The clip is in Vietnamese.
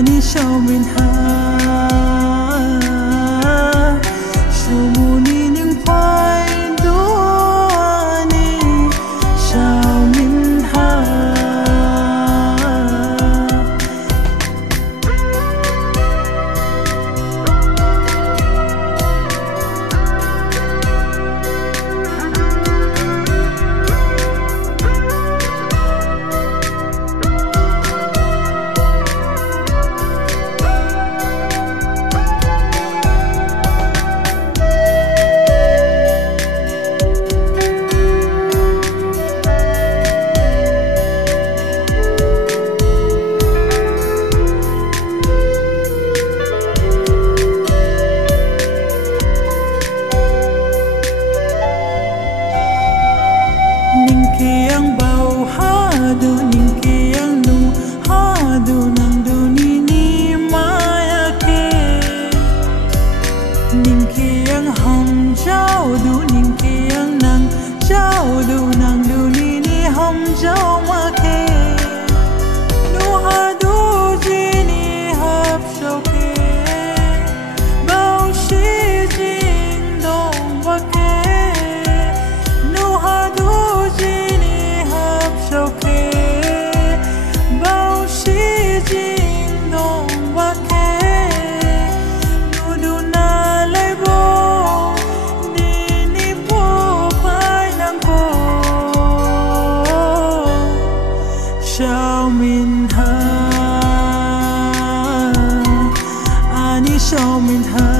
你笑面哈，树木你能拍多你笑面哈。Yang bau hadu ningki yang nu hadu nang dunini maya ke ningki yang hom jau du ningki yang nang jau du nang dunini hom jau ma ke nu hadu jini hap shau ke bau shi jin dong wa ke nu hadu笑面哈，啊你笑面哈。